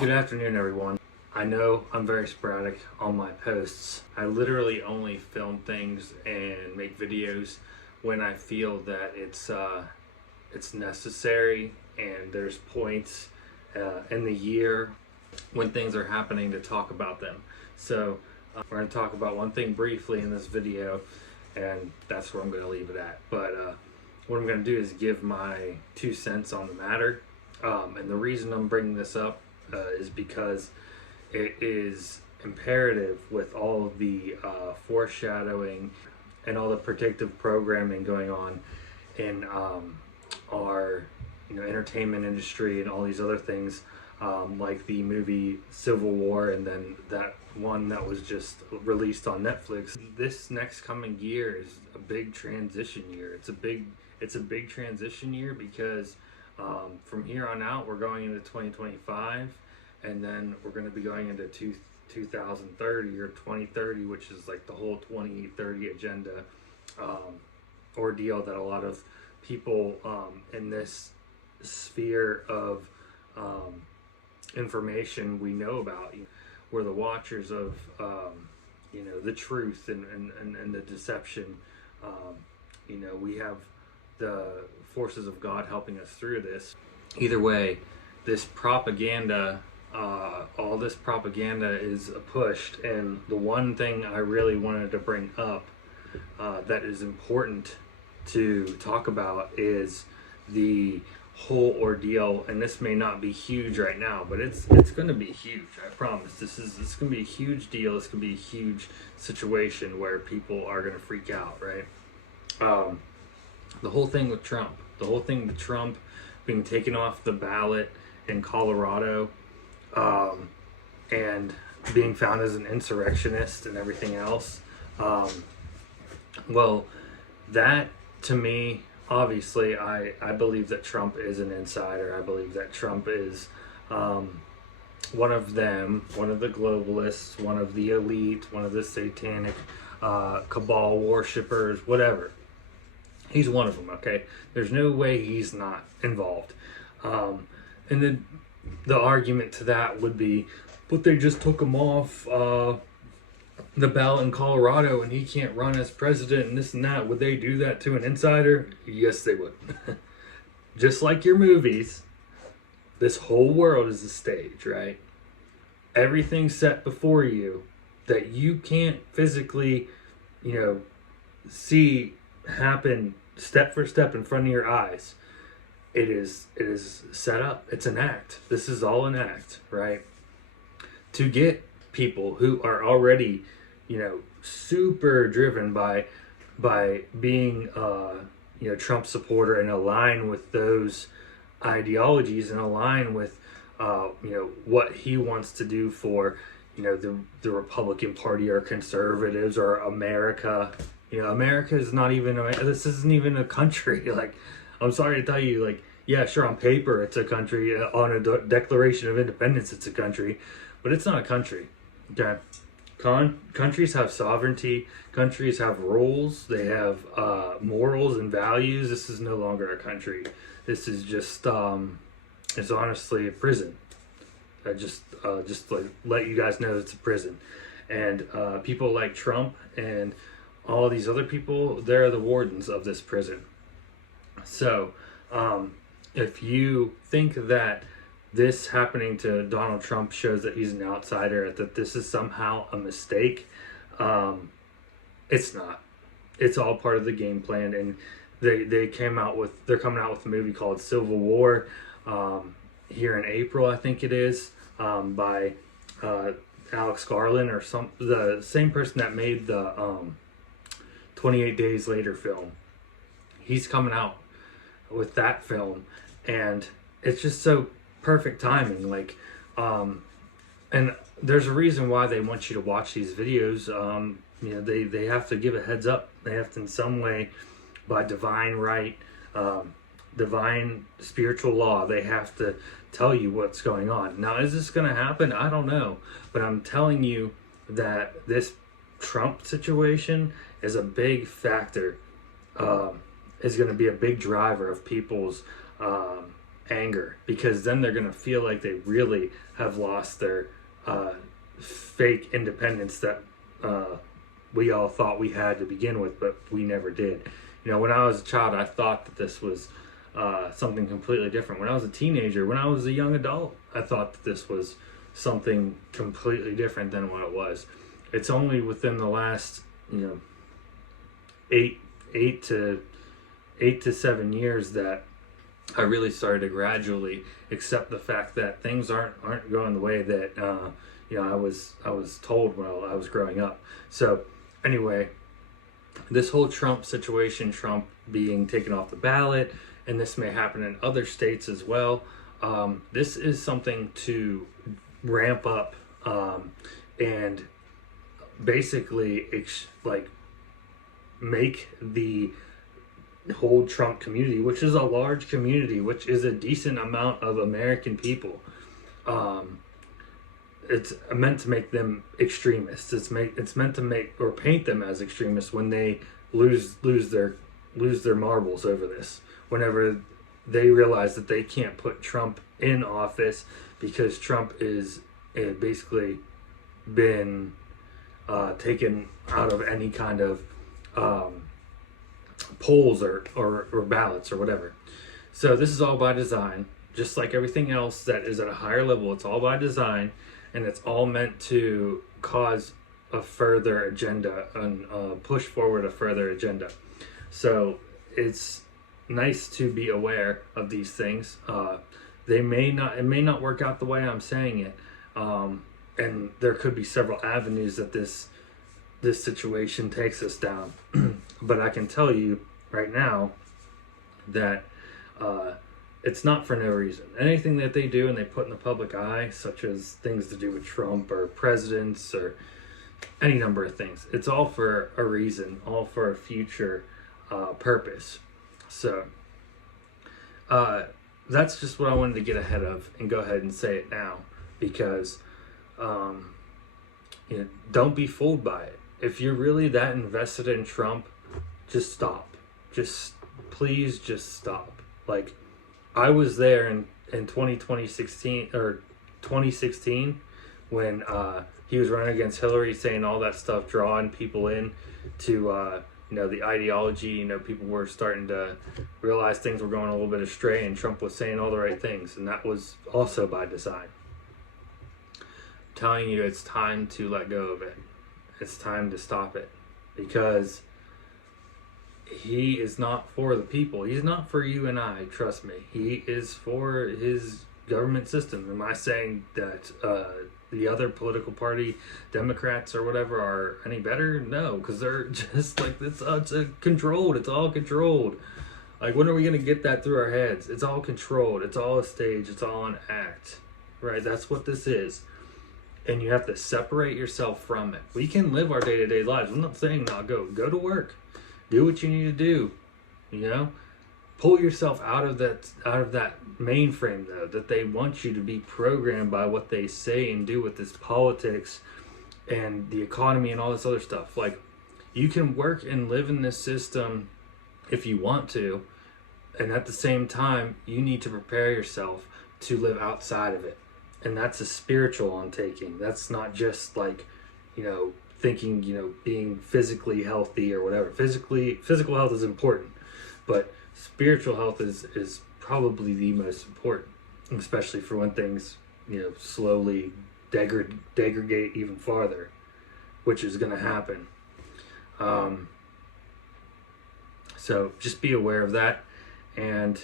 Good afternoon, everyone. I know I'm very sporadic on my posts. I literally only film things and make videos when I feel that it's necessary and there's points in the year when things are happening to talk about them. So we're going to talk about one thing briefly in this video, and that's where I'm going to leave it at. But what I'm going to do is give my 2 cents on the matter. And the reason I'm bringing this up is because it is imperative with all of the foreshadowing and all the predictive programming going on in our entertainment industry and all these other things, like the movie Civil War, and then that one that was just released on Netflix. This next coming year is a big transition year. It's a big transition year because from here on out we're going into 2025, and then we're going to be going into 2030 or 2030, which is like the whole 2030 agenda ordeal that a lot of people in this sphere of information we know about. We're the watchers of the truth and the deception. We have the forces of God helping us through this. Either way, this propaganda, all this propaganda is pushed, and the one thing I really wanted to bring up that is important to talk about is the whole ordeal. And this may not be huge right now, but it's going to be huge. I promise. This going to be a huge deal. It's going to be a huge situation where people are going to freak out, right? The whole thing with Trump, being taken off the ballot in Colorado, and being found as an insurrectionist and everything else. Well, that to me, obviously, I believe that Trump is an insider. I believe that Trump is one of them, one of the globalists, one of the elite, one of the satanic cabal worshippers, whatever. He's one of them, okay? There's no way he's not involved. And then the argument to that would be, but they just took him off the ballot in Colorado and he can't run as president and this and that. Would they do that to an insider? Yes, they would. Just like your movies, this whole world is a stage, right? Everything's set before you that you can't physically, see happen step for step in front of your eyes. It is set up. It's an act. This is all an act, right? To get people who are already, super driven by being Trump supporter and align with those ideologies and align with what he wants to do for the Republican Party or conservatives or America. America is not even, this isn't even a country. Like, I'm sorry to tell you, yeah, sure, on paper it's a country, on a Declaration of Independence it's a country, but it's not a country, okay? Countries have sovereignty, countries have rules, they have morals and values. This is no longer a country. This is just, it's honestly a prison. I just let you guys know it's a prison. And people like Trump and all these other people, they're the wardens of this prison. So if you think that this happening to Donald Trump shows that he's an outsider, that this is somehow a mistake, it's not. It's all part of the game plan. And they're coming out with a movie called Civil War here in April, I think it is, by Alex Garland, or the same person that made the 28 Days Later film. He's coming out with that film, and it's just so perfect timing. And there's a reason why they want you to watch these videos. They have to give a heads up. They have to, in some way, by divine right, divine spiritual law, they have to tell you what's going on. Now, is this going to happen? I don't know, but I'm telling you that this Trump situation is a big factor, is going to be a big driver of people's anger, because then they're going to feel like they really have lost their fake independence that we all thought we had to begin with, but we never did. You know, when I was a child, I thought that this was something completely different. When I was a teenager, when I was a young adult, I thought that this was something completely different than what it was. It's only within the last, you know, eight to 7 years that I really started to gradually accept the fact that things aren't going the way that you know, I was told while I was growing up. So anyway, this whole Trump situation, Trump being taken off the ballot, and this may happen in other states as well. This is something to ramp up and basically make the whole Trump community, which is a large community, which is a decent amount of American people, it's meant to make them extremists. It's meant to make or paint them as extremists when they lose their marbles over this. Whenever they realize that they can't put Trump in office because Trump is basically been taken out of any kind of polls or ballots or whatever. So this is all by design, just like everything else that is at a higher level. It's all by design, and it's all meant to cause a further agenda and push forward a further agenda. So it's nice to be aware of these things. It may not work out the way I'm saying it, and there could be several avenues that this situation takes us down. But I can tell you right now that it's not for no reason. Anything that they do and they put in the public eye, such as things to do with Trump or presidents or any number of things, it's all for a reason, all for a future purpose. So that's just what I wanted to get ahead of and go ahead and say it now, because you know, don't be fooled by it. If you're really that invested in Trump, just stop. Please just stop. Like, I was there in 2016 when he was running against Hillary, saying all that stuff, drawing people in to you know, the ideology. You know, people were starting to realize things were going a little bit astray, and Trump was saying all the right things, and that was also by design. I'm telling you, it's time to let go of it. It's time to stop it, because he is not for the people. He's not for you and I, trust me. He is for his government system. Am I saying that the other political party, Democrats or whatever, are any better? No, because they're just like, it's controlled. It's all controlled. Like, when are we going to get that through our heads? It's all controlled. It's all a stage. It's all an act, right? That's what this is. And you have to separate yourself from it. We can live our day-to-day lives. I'm not saying not go to work. Do what you need to do, you know? Pull yourself out of that mainframe, though, that they want you to be programmed by what they say and do with this politics and the economy and all this other stuff. Like, you can work and live in this system if you want to, and at the same time, you need to prepare yourself to live outside of it. And that's a spiritual undertaking. That's not just like, you know, thinking, you know, being physically healthy or whatever. Physical health is important, but spiritual health is probably the most important, especially for when things, you know, slowly degrade even farther, which is going to happen. So just be aware of that, and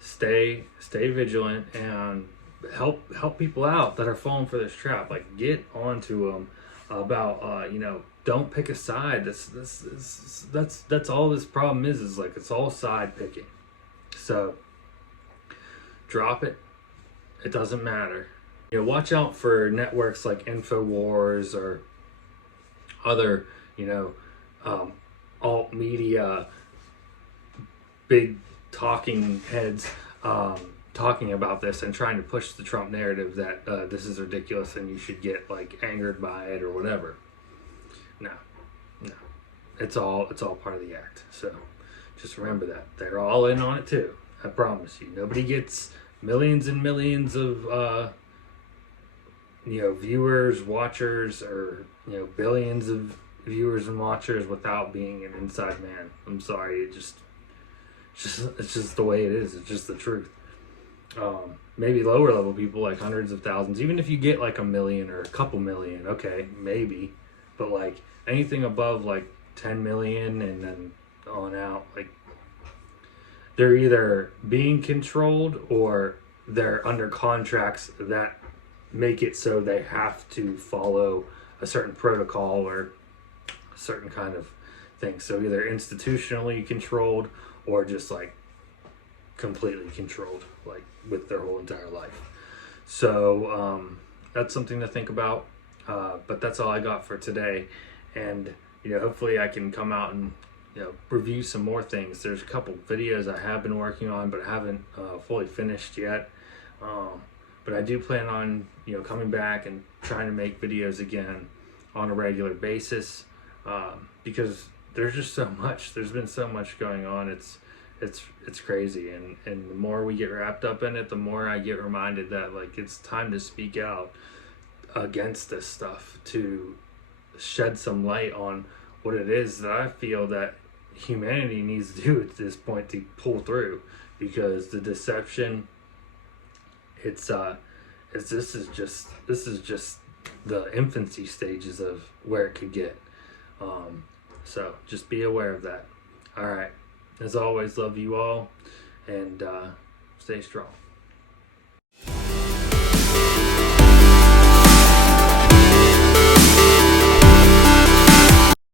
stay vigilant, and help people out that are falling for this trap. Like, get onto them about you know, don't pick a side. That's all this problem is like, it's all side picking. So drop it. It doesn't matter. You know, watch out for networks like InfoWars or other, you know, alt media, big talking heads talking about this and trying to push the Trump narrative that this is ridiculous and you should get like angered by it or whatever. No, it's all part of the act. So just remember that they're all in on it too. I promise you, nobody gets millions and millions of viewers, watchers, or billions of viewers and watchers without being an inside man. I'm sorry, it's just the way it is. It's just the truth. Maybe lower level people, like hundreds of thousands, even if you get like 1 million or a couple million, okay, maybe, but like anything above like 10 million and then on out, like they're either being controlled or they're under contracts that make it so they have to follow a certain protocol or a certain kind of thing. So either institutionally controlled or just like completely controlled, like with their whole entire life. So that's something to think about. But that's all I got for today. And hopefully I can come out and review some more things. There's a couple videos I have been working on, but I haven't fully finished yet. But I do plan on coming back and trying to make videos again on a regular basis, because there's just so much. There's been so much going on. It's crazy, and the more we get wrapped up in it, the more I get reminded that like it's time to speak out against this stuff, to shed some light on what it is that I feel that humanity needs to do at this point to pull through, because the deception, this is just the infancy stages of where it could get. So just be aware of that. All right. As always, love you all, and stay strong.